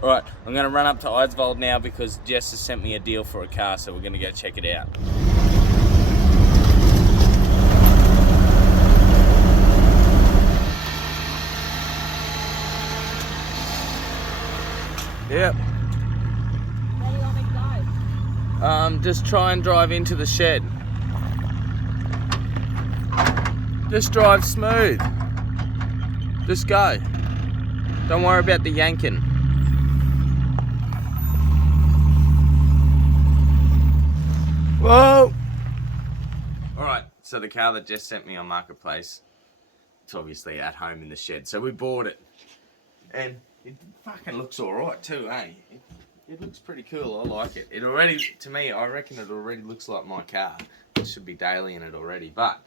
Alright, I'm going to run up to Eidsvold now because Jess has sent me a deal for a car, so we're going to go check it out. Yep. Where do you want me to go? Just try and drive into the shed. Just drive smooth. Just go. Don't worry about the yanking. Whoa! Alright, so the car that Jess sent me on Marketplace, it's obviously at home in the shed, so we bought it. And it fucking looks alright too, eh? It looks pretty cool, I like it. It already, to me, I reckon it already looks like my car. There should be daily in it already, but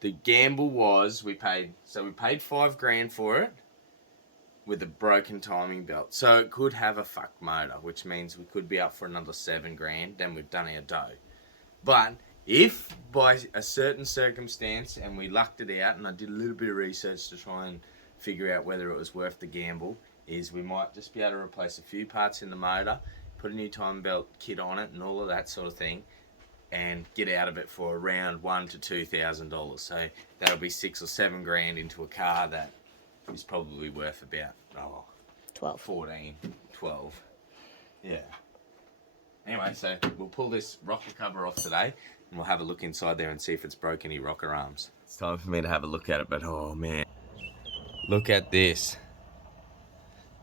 the gamble was we paid $5,000 for it with a broken timing belt. So it could have a fuck motor, which means we could be up for another $7,000, then we've done our dough. But if by a certain circumstance, and we lucked it out, and I did a little bit of research to try and figure out whether it was worth the gamble, is we might just be able to replace a few parts in the motor, put a new timing belt kit on it and all of that sort of thing, and get out of it for around $1,000 to $2,000. So that'll be $6,000 or $7,000 into a car that is probably worth about 12. 14, 12. Yeah. Anyway, so we'll pull this rocker cover off today and we'll have a look inside there and see if it's broke any rocker arms. It's time for me to have a look at it, but oh man. Look at this.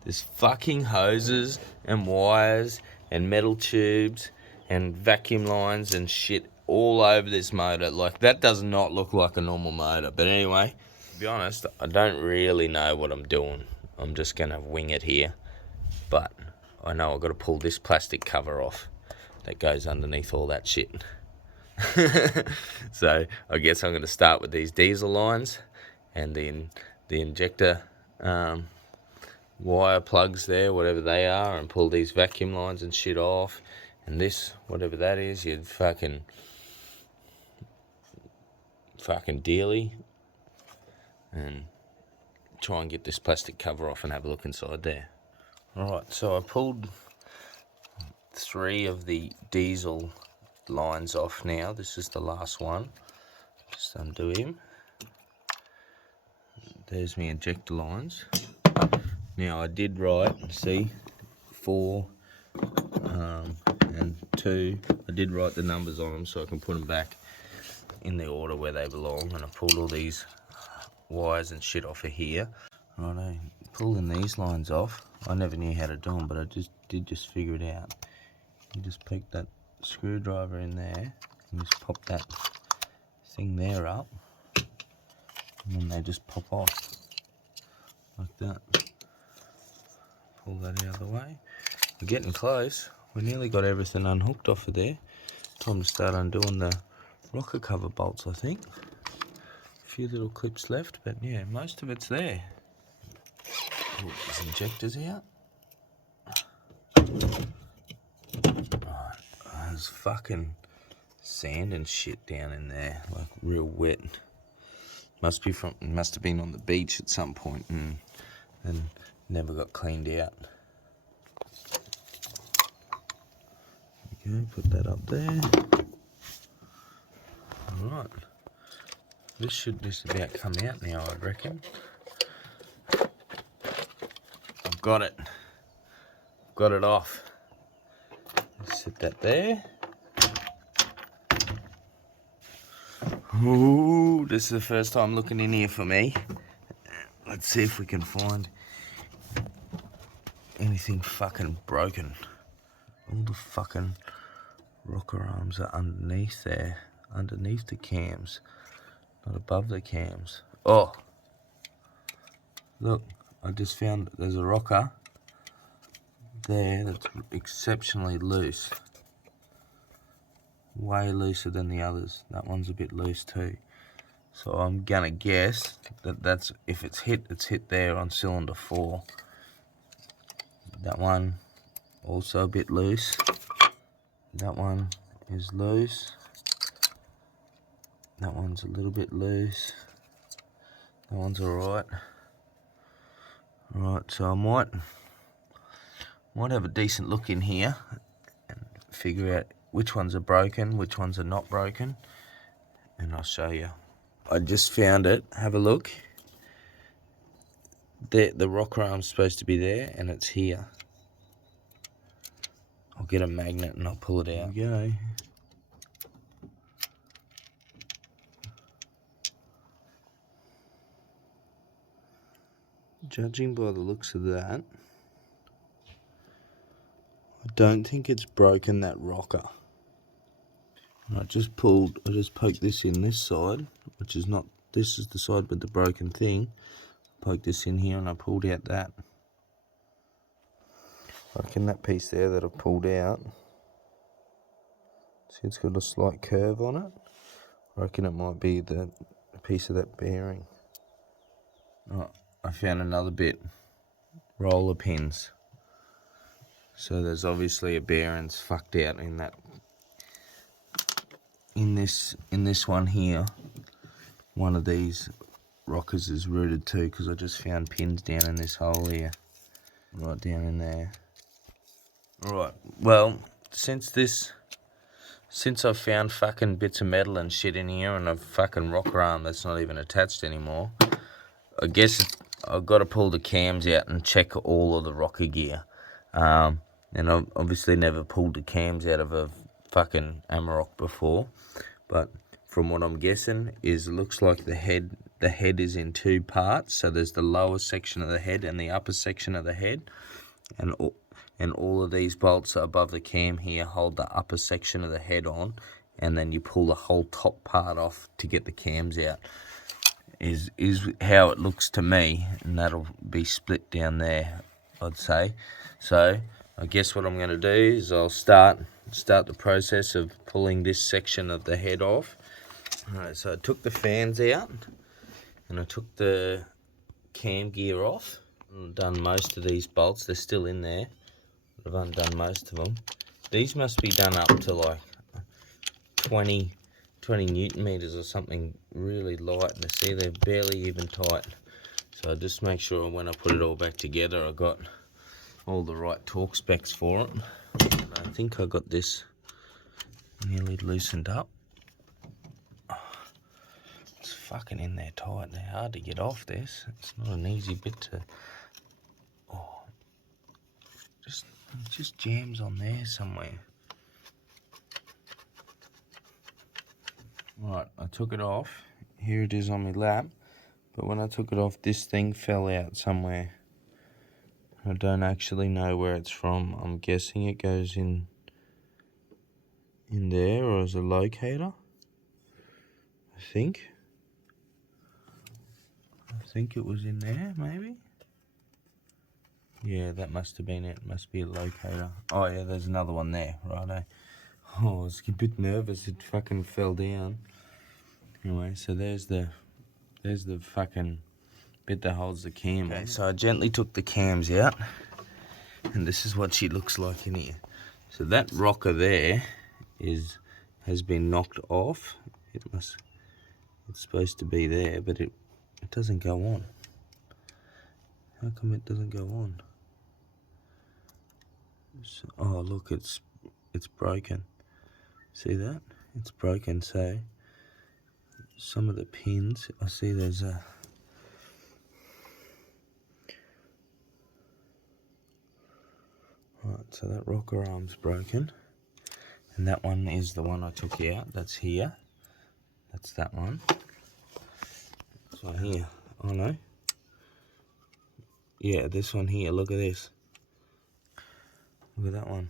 There's fucking hoses and wires and metal tubes and vacuum lines and shit all over this motor. Like, that does not look like a normal motor. But anyway, to be honest, I don't really know what I'm doing. I'm just gonna wing it here. But I know I've got to pull this plastic cover off that goes underneath all that shit. So I guess I'm gonna start with these diesel lines and then the injector wire plugs there, whatever they are, and pull these vacuum lines and shit off. And this, whatever that is, you'd fucking dealy. And try and get this plastic cover off and have a look inside there. Alright, so I pulled 3 of the diesel lines off now. This is the last one. Just undo him. There's my injector lines. Now I did write, see, 4 and 2. I did write the numbers on them so I can put them back in the order where they belong. And I pulled all these wires and shit off of here. Righto, pulling these lines off. I never knew how to do them, but I just figure it out. You just pick that screwdriver in there and just pop that thing there up, and then they just pop off like that. Pull that out of the way. We're getting close. We nearly got everything unhooked off of there. Time to start undoing the rocker cover bolts, I think. A few little clips left, but yeah, most of it's there. Pull these injectors out. Right, there's fucking sand and shit down in there, like real wet. Must have been on the beach at some point and never got cleaned out. Okay, put that up there. Alright. This should just about come out now, I reckon. I've got it. Got it off. Let's set that there. Ooh, this is the first time looking in here for me. Let's see if we can find anything fucking broken. All the fucking rocker arms are underneath there, underneath the cams, not above the cams. Oh, look, I just found there's a rocker there that's exceptionally loose. Way looser than the others. That one's a bit loose too. So I'm gonna guess that that's, if it's hit there on cylinder 4. That one also a bit loose. That one is loose. That one's a little bit loose. That one's alright. Alright, so I might Might have a decent look in here and figure out which ones are broken, which ones are not broken, and I'll show you. I just found it. Have a look. The rocker arm's supposed to be there, and it's here. I'll get a magnet and I'll pull it out. There we go. Judging by the looks of that, I don't think it's broken that rocker. And I just poked this in this side, which is not, this is the side with the broken thing. Poked this in here and I pulled out that. I reckon that piece there that I've pulled out, see it's got a slight curve on it. I reckon it might be the piece of that bearing. Oh, I found another bit. Roller pins. So there's obviously a bearing's fucked out in that. In this one here, one of these rockers is rooted too, because I just found pins down in this hole here, right down in there. Right, well, since I've found fucking bits of metal and shit in here and a fucking rocker arm that's not even attached anymore, I guess I've got to pull the cams out and check all of the rocker gear. And I've obviously never pulled the cams out of a fucking Amarok before, but from what I'm guessing is it looks like the head is in two parts. So there's the lower section of the head and the upper section of the head, and all of these bolts above the cam here hold the upper section of the head on, and then you pull the whole top part off to get the cams out. Is how it looks to me, and that'll be split down there, I'd say. So I guess what I'm going to do is I'll start the process of pulling this section of the head off. Alright, so I took the fans out and I took the cam gear off. I've done most of these bolts, they're still in there. I've undone most of them. These must be done up to like 20 Newton meters or something, really light, and see they're barely even tight. So I just make sure when I put it all back together I got all the right torque specs for it. And I think I got this nearly loosened up. It's fucking in there tight. They're hard to get off this. It's not an easy bit to. Oh, just jams on there somewhere. Right, I took it off. Here it is on my lap. But when I took it off, this thing fell out somewhere. I don't actually know where it's from. I'm guessing it goes in there, or as a locator. I think it was in there, maybe. Yeah, that must have been it. Must be a locator. Oh yeah, there's another one there, righto. Oh, I was a bit nervous. It fucking fell down. Anyway, so there's the fucking bit that holds the cam. Okay, so I gently took the cams out, and this is what she looks like in here. So that rocker there has been knocked off. It's supposed to be there, but it doesn't go on. How come it doesn't go on? So, oh look, it's broken. See that? It's broken. So some of the pins, I see there's a. Right, so that rocker arm's broken, and that one is the one I took out. That's here. That's that one. So here, oh no. Yeah, this one here. Look at this. Look at that one.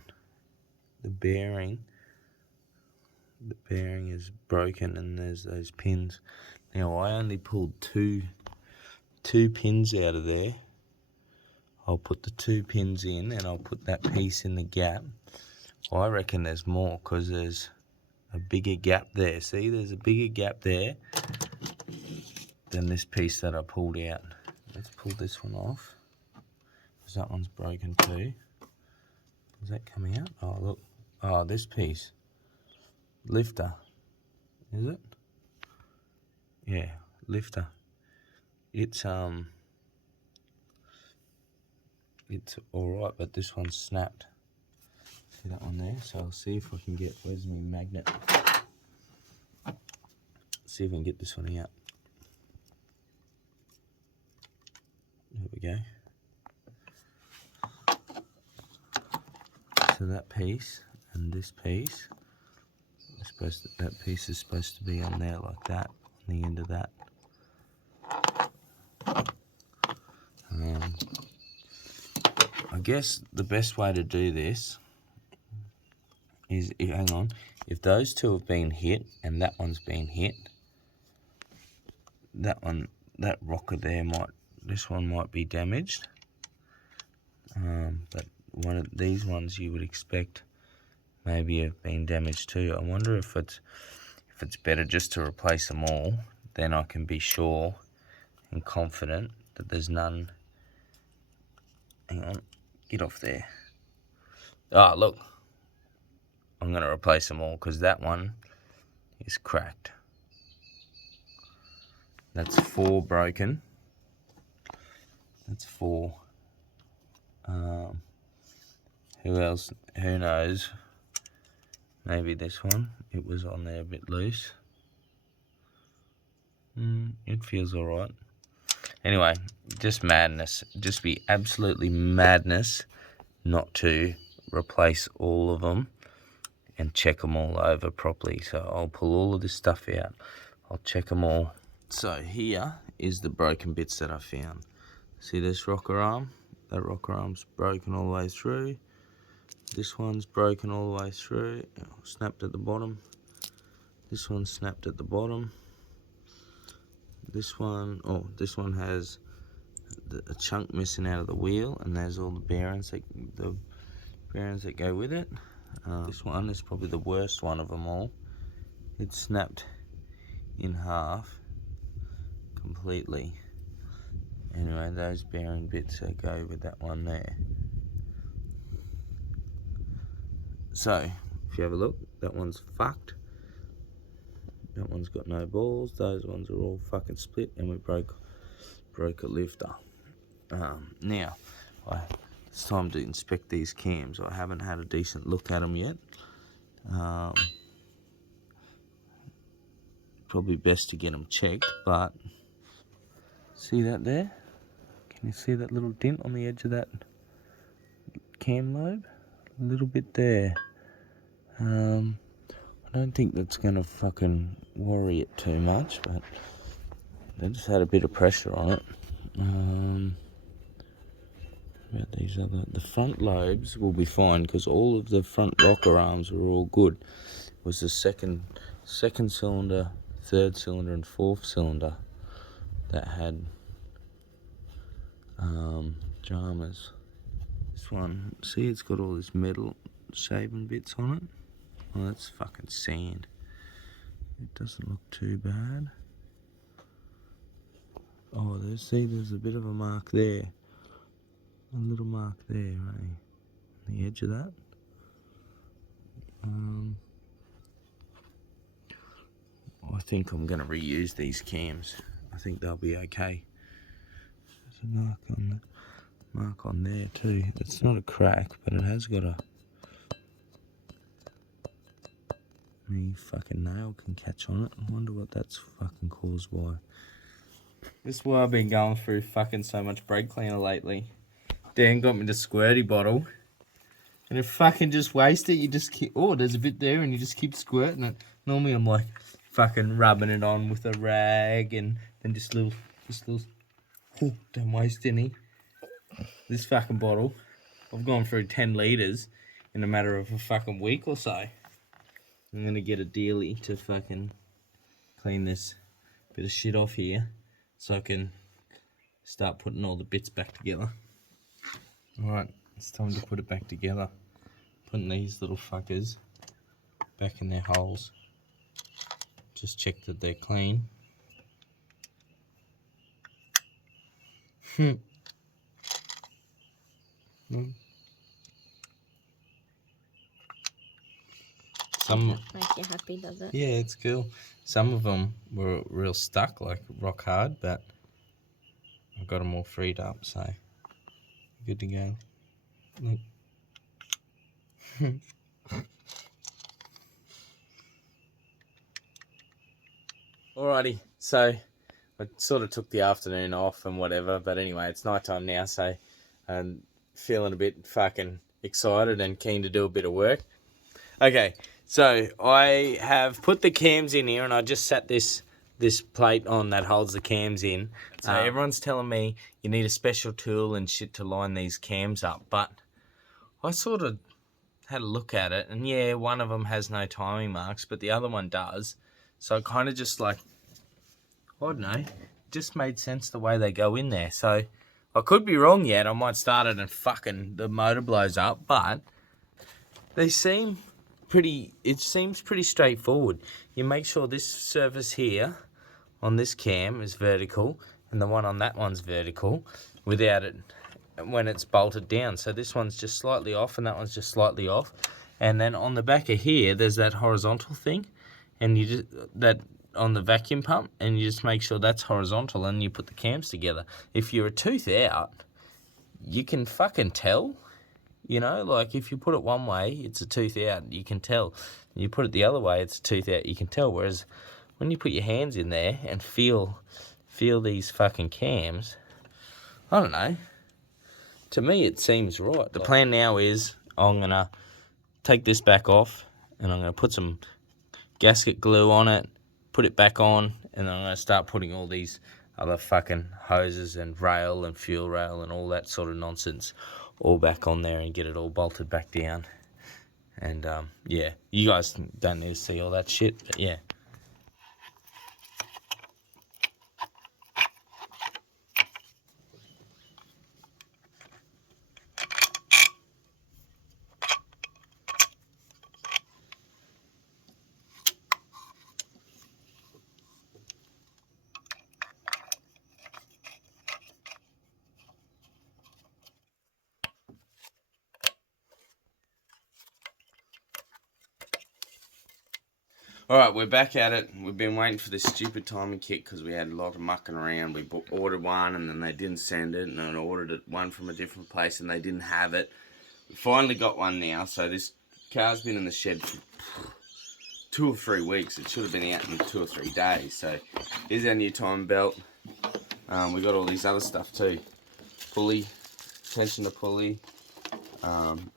The bearing is broken, and there's those pins. Now I only pulled two pins out of there. I'll put the 2 pins in, and I'll put that piece in the gap. I reckon there's more, because there's a bigger gap there. See, there's a bigger gap there than this piece that I pulled out. Let's pull this one off, because that one's broken too. Is that coming out? Oh look, oh this piece, lifter, is it? Yeah, lifter. It's it's alright, but this one's snapped. See that one there? So I'll see if I can get, where's my magnet? See if I can get this one out. There we go. So that piece and this piece, that piece is supposed to be on there like that, on the end of that. I guess the best way to do this is, hang on, if those two have been hit and that one's been hit, that rocker there this one might be damaged. But one of these ones you would expect maybe have been damaged too. I wonder if it's better just to replace them all, then I can be sure and confident that there's none. Hang on, get off there. Ah, look, I'm going to replace them all because that one is cracked. That's 4 broken. That's 4. Who else? Who knows? Maybe this one. It was on there a bit loose. It feels alright. Anyway, just madness. Just be absolutely madness not to replace all of them and check them all over properly. So I'll pull all of this stuff out. I'll check them all. So here is the broken bits that I found. See this rocker arm? That rocker arm's broken all the way through. This one's broken all the way through. Snapped at the bottom. This one's snapped at the bottom. This one has a chunk missing out of the wheel, and there's all the bearings that go with it. This one is probably the worst one of them all. It's snapped in half completely. Anyway, those bearing bits that go with that one there. So, if you have a look, that one's fucked. That one's got no balls. Those ones are all fucking split, and we broke a lifter. Now, it's time to inspect these cams. I haven't had a decent look at them yet. Probably best to get them checked, but see that there? Can you see that little dent on the edge of that cam lobe? A little bit there. I don't think that's gonna fucking worry it too much, but they just had a bit of pressure on it. About these the front lobes will be fine because all of the front rocker arms were all good. It was the second cylinder, third cylinder, and fourth cylinder that had dramas. This one, see, it's got all this metal shaving bits on it. Oh, that's fucking sand. It doesn't look too bad. Oh, there's a bit of a mark there. A little mark there, right? On the edge of that. I think I'm going to reuse these cams. I think they'll be okay. There's a mark on there too. It's not a crack, but it has got a... Any fucking nail can catch on it. I wonder what that's fucking caused by. This is why I've been going through fucking so much brake cleaner lately. Dan got me the squirty bottle. And if fucking just waste it, you just keep... Oh, there's a bit there and you just keep squirting it. Normally I'm like fucking rubbing it on with a rag and just little... Oh, don't waste any. This fucking bottle, I've gone through 10 litres in a matter of a fucking week or so. I'm gonna get a dealie to fucking clean this bit of shit off here so I can start putting all the bits back together. Alright, it's time to put it back together. Putting these little fuckers back in their holes. Just check that they're clean. Some Make you happy, does it? Yeah, it's cool. Some of them were real stuck, like rock hard, but I got them all freed up, so I good to go. Look. Alrighty, so I sort of took the afternoon off and whatever, but anyway, it's night time now, so I'm feeling a bit fucking excited and keen to do a bit of work. Okay, so I have put the cams in here, and I just sat this plate on that holds the cams in. So everyone's telling me you need a special tool and shit to line these cams up, but I sort of had a look at it, and yeah, one of them has no timing marks, but the other one does. So I kind of just like, I don't know, just made sense the way they go in there. So I could be wrong yet. I might start it and fucking the motor blows up, but they seem pretty, it seems pretty straightforward. You make sure this surface here on this cam is vertical and the one on that one's vertical without it when it's bolted down. So this one's just slightly off and that one's just slightly off. And then on the back of here, there's that horizontal thing, and you just, that on the vacuum pump, and you just make sure that's horizontal and you put the cams together. If you're a tooth out, you can fucking tell, you know, like if you put it one way, it's a tooth out, you can tell. You put it the other way, it's a tooth out, you can tell. Whereas when you put your hands in there and feel these fucking cams, I don't know, to me it seems right. The plan now is I'm gonna take this back off and I'm gonna put some gasket glue on it, put it back on, and then I'm gonna start putting all these other fucking hoses and rail and fuel rail and all that sort of nonsense all back on there and get it all bolted back down. And yeah, you guys don't need to see all that shit, but yeah. Alright, we're back at it. We've been waiting for this stupid timing kit because we had a lot of mucking around. We ordered one and then they didn't send it, and then ordered one from a different place and they didn't have it. We finally got one now, so this car's been in the shed for 2 or 3 weeks. It should have been out in 2 or 3 days. So here's our new timing belt. We got all these other stuff too. Pulley, tensioner pulley.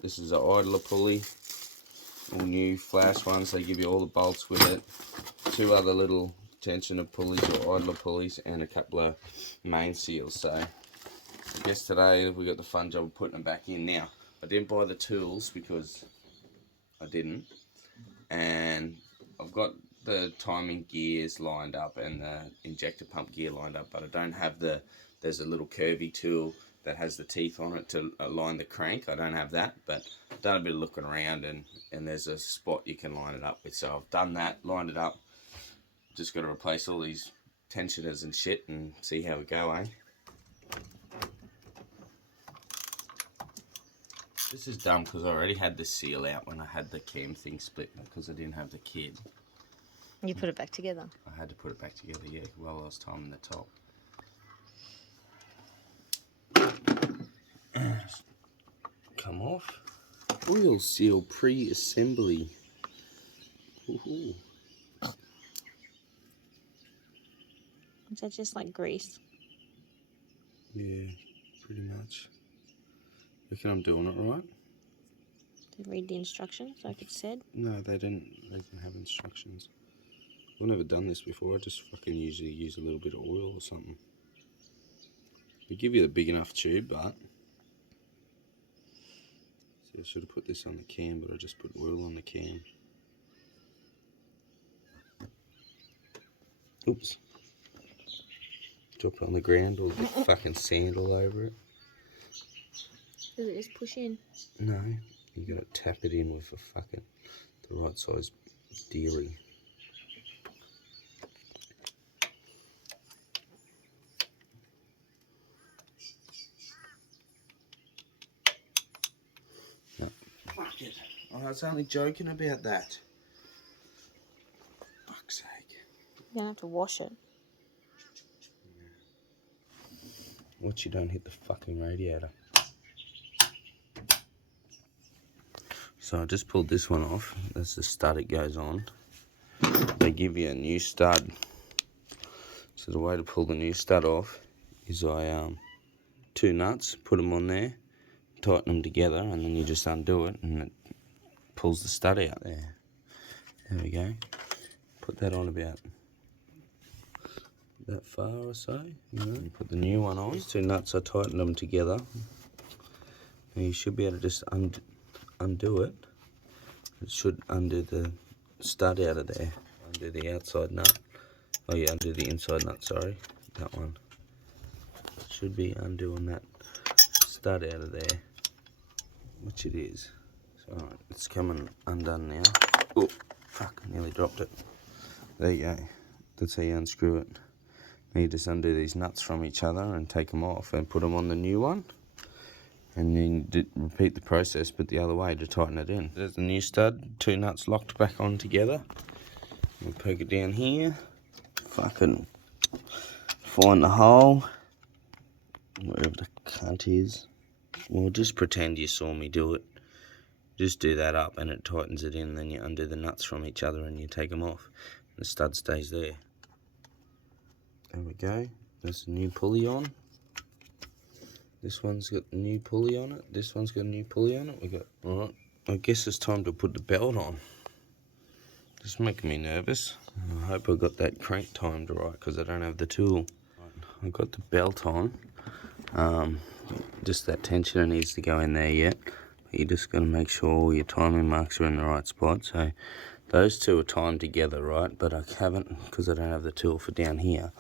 This is an idler pulley. All new flash ones, they give you all the bolts with it. 2 other little tensioner pulleys or idler pulleys, and a couple of main seals. So I guess today we got the fun job of putting them back in. Now, I didn't buy the tools because I didn't, and I've got the timing gears lined up and the injector pump gear lined up, but I don't have there's a little curvy tool that has the teeth on it to align the crank. I don't have that, but I've done a bit of looking around, and there's a spot you can line it up with. So I've done that, lined it up. Just got to replace all these tensioners and shit and see how we go, eh? This is dumb because I already had the seal out when I had the cam thing split because I didn't have the kit. You put it back together. I had to put it back together, yeah, while I was timing the top. Come off. Oil seal pre-assembly. Is that just like grease? Yeah, pretty much. Reckon I'm doing it right? Did you read the instructions like it said? No, they didn't have instructions. I've never done this before. I just fucking usually use a little bit of oil or something. They give you the big enough tube, but see, I should have put this on the cam, but I just put oil on the cam. Oops. Drop it on the ground, all the fucking sand all over it. Does it just push in? No, you gotta tap it in with the right size dealie. No. Fuck it. I was only joking about that. Fuck's sake. You're gonna have to wash it. Watch you don't hit the fucking radiator. So I just pulled this one off. That's the stud it goes on. They give you a new stud. So the way to pull the new stud off is I 2 nuts, put them on there, tighten them together, and then you just undo it and it pulls the stud out there. There we go. Put that on about that far or so. You put the new one on. These 2 nuts, I tightened them together. Now you should be able to just undo it. It should undo the stud out of there. Undo the outside nut. Oh yeah, undo the inside nut, sorry. That one. Should be undoing that stud out of there. Which it is. So alright, it's coming undone now. Oh, fuck, I nearly dropped it. There you go. That's how you unscrew it. Now you just undo these nuts from each other and take them off and put them on the new one. And then repeat the process, but the other way to tighten it in. There's the new stud, 2 nuts locked back on together. We'll poke it down here. Fucking find the hole. Wherever the cunt is. Well, just pretend you saw me do it. Just do that up and it tightens it in. Then you undo the nuts from each other and you take them off. The stud stays there. There we go. There's a new pulley on. This one's got a new pulley on it. This one's got a new pulley on it. We got, alright. I guess it's time to put the belt on. Just making me nervous. I hope I got that crank timed right because I don't have the tool. I got the belt on. Just that tensioner needs to go in there yet. But you just got to make sure all your timing marks are in the right spot. So those 2 are timed together, right? But I haven't because I don't have the tool for down here.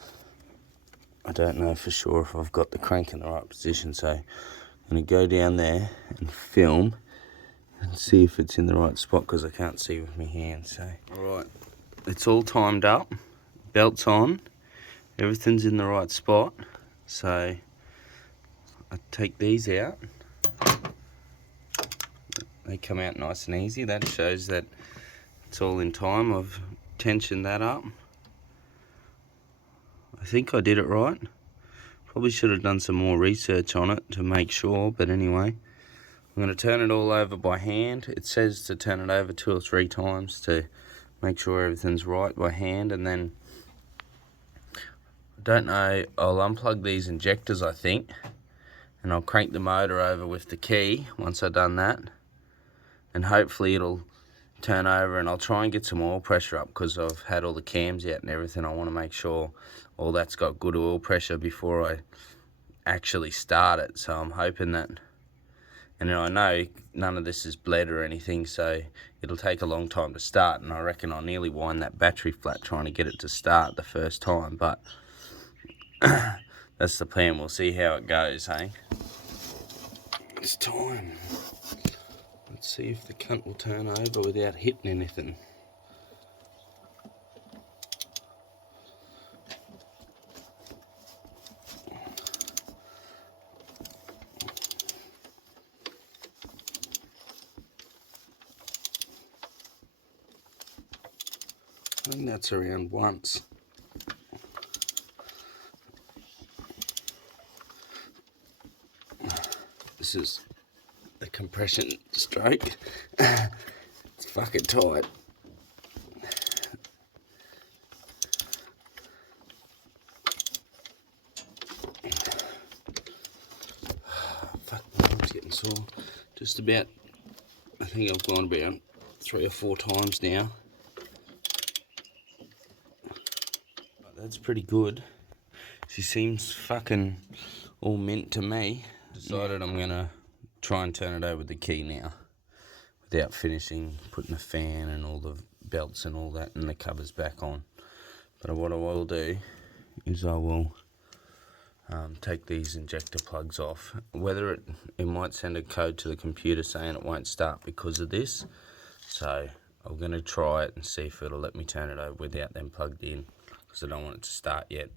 I don't know for sure if I've got the crank in the right position, so I'm going to go down there and film and see if it's in the right spot because I can't see with my hands. So, alright, it's all timed up, belt's on, everything's in the right spot, so I take these out. They come out nice and easy. That shows that it's all in time. I've tensioned that up. I think I did it right. Probably should have done some more research on it to make sure, but anyway. I'm going to turn it all over by hand. It says to turn it over 2 or 3 times to make sure everything's right by hand, and then, I don't know, I'll unplug these injectors, I think, and I'll crank the motor over with the key once I've done that, and hopefully it'll turn over, and I'll try and get some oil pressure up because I've had all the cams out and everything. I want to make sure all that's got good oil pressure before I actually start it. So I'm hoping that, and I know none of this is bled or anything, so it'll take a long time to start, and I reckon I'll nearly wind that battery flat trying to get it to start the first time, but that's the plan. We'll see how it goes, hey? It's time. Let's see if the cunt will turn over without hitting anything. I think that's around once. This is the compression stroke. It's fucking tight. Fuck, my arm's getting sore. Just about, I think I've gone about 3 or 4 times now. But that's pretty good. She seems fucking all mint to me. Decided I'm gonna try and turn it over with the key now without finishing putting the fan and all the belts and all that and the covers back on. But what I will do is I will take these injector plugs off. Whether it might send a code to the computer saying it won't start because of this, so I'm going to try it and see if it'll let me turn it over without them plugged in, because I don't want it to start yet.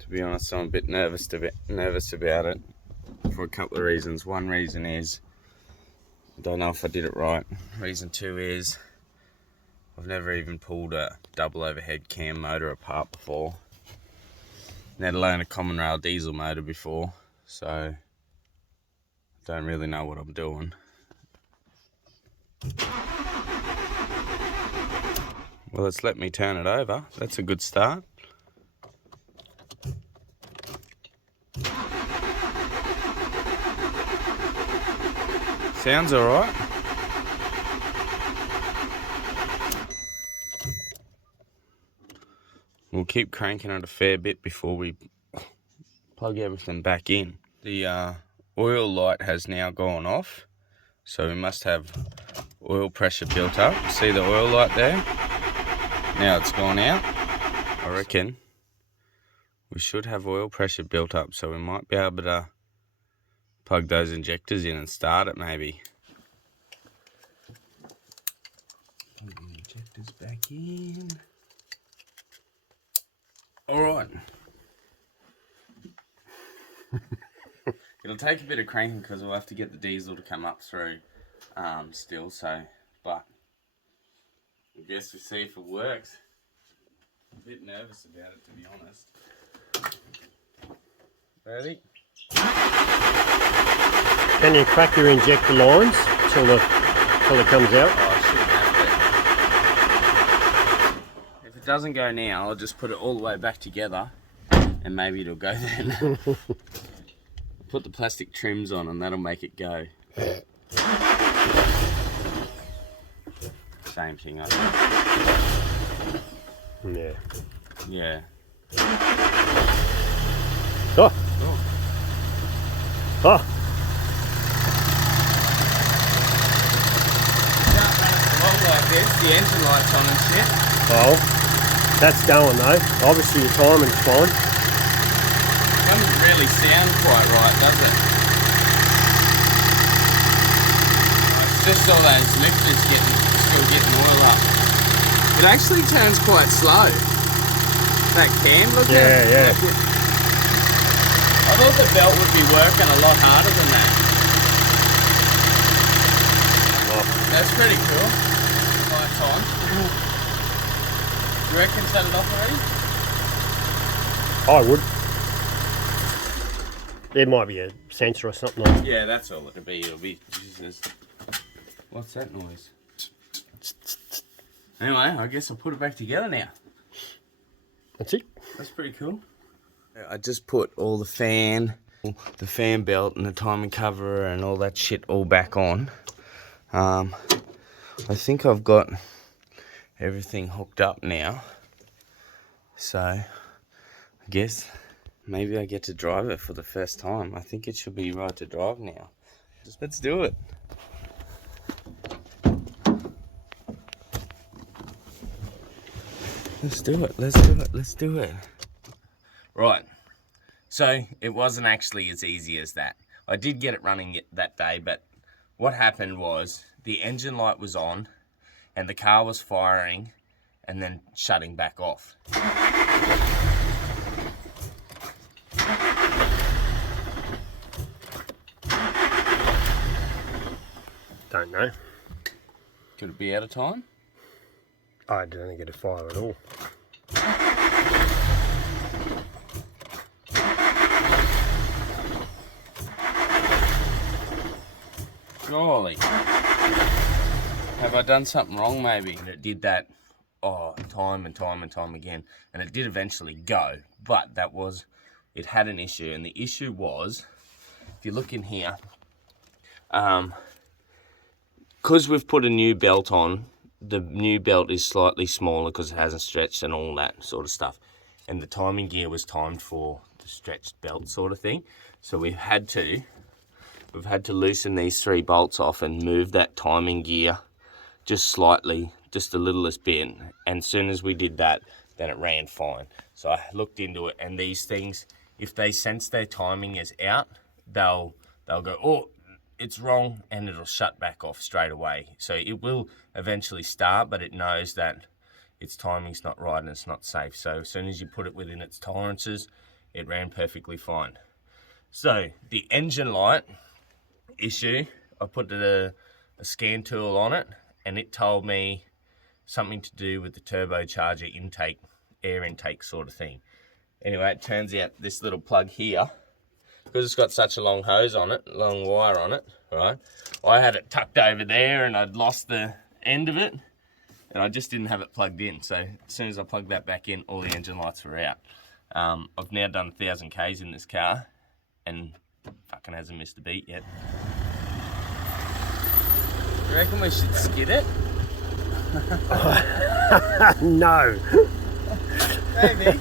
To be honest, I'm a bit nervous about it for a couple of reasons. One reason is I don't know if I did it right. Reason 2 is I've never even pulled a double overhead cam motor apart before, let alone a common rail diesel motor before, so I don't really know what I'm doing. Well, it's let me turn it over. That's a good start. Sounds all right. We'll keep cranking it a fair bit before we plug everything back in. The oil light has now gone off, so we must have oil pressure built up. See the oil light there? Now it's gone out. I reckon we should have oil pressure built up, so we might be able to plug those injectors in and start it maybe. Plug the injectors back in. Alright. It'll take a bit of cranking because we'll have to get the diesel to come up through still, so, but I guess we'll see if it works. I'm a bit nervous about it, to be honest. Ready? Can you crack your injector lines till it comes out? Oh, I shouldn't have to. If it doesn't go now, I'll just put it all the way back together and maybe it'll go then. Put the plastic trims on and that'll make it go. Same thing, I think. Yeah. Yeah. Oh! Oh. Oh! Can't run it for long like this, the engine light's on and shit. Oh, that's going though. Obviously your timing's fine. Doesn't really sound quite right, does it? It's just all those lifters still getting oil up. It actually turns quite slow. That can, look at it. Yeah. I thought the belt would be working a lot harder than that. Oh. That's pretty cool. Lights on. You reckon set it off already? I would. There might be a sensor or something like that. Yeah, that's all it'll be. It'll be Jesus. What's that noise? Anyway, I guess I'll put it back together now. That's it. That's pretty cool. I just put all the fan belt and the timing cover and all that shit all back on. I think I've got everything hooked up now. So, I guess maybe I get to drive it for the first time. I think it should be right to drive now. Let's do it. Let's do it. Right, so it wasn't actually as easy as that. I did get it running that day, but what happened was the engine light was on and the car was firing and then shutting back off. Don't know. Could it be out of time? I didn't get a fire at all. Surely. Have I done something wrong maybe? And it did that time and time again. And it did eventually go. But it had an issue. And the issue was, if you look in here, because we've put a new belt on, the new belt is slightly smaller because it hasn't stretched and all that sort of stuff. And the timing gear was timed for the stretched belt sort of thing. So we've had to loosen these 3 bolts off and move that timing gear just slightly, just a littlest bit. And as soon as we did that, then it ran fine. So I looked into it, and these things, if they sense their timing is out, they'll go, oh, it's wrong, and it'll shut back off straight away. So it will eventually start, but it knows that its timing's not right and it's not safe. So as soon as you put it within its tolerances, it ran perfectly fine. So the engine light issue, I put a scan tool on it, and it told me something to do with the turbocharger intake, air intake sort of thing. Anyway, it turns out this little plug here, because it's got such a long hose on it, long wire on it, right? I had it tucked over there and I'd lost the end of it. and I just didn't have it plugged in. So as soon as I plugged that back in, all the engine lights were out. I've now done 1,000 Ks in this car, and fucking hasn't missed a beat yet. You reckon we should skid it? No. Maybe.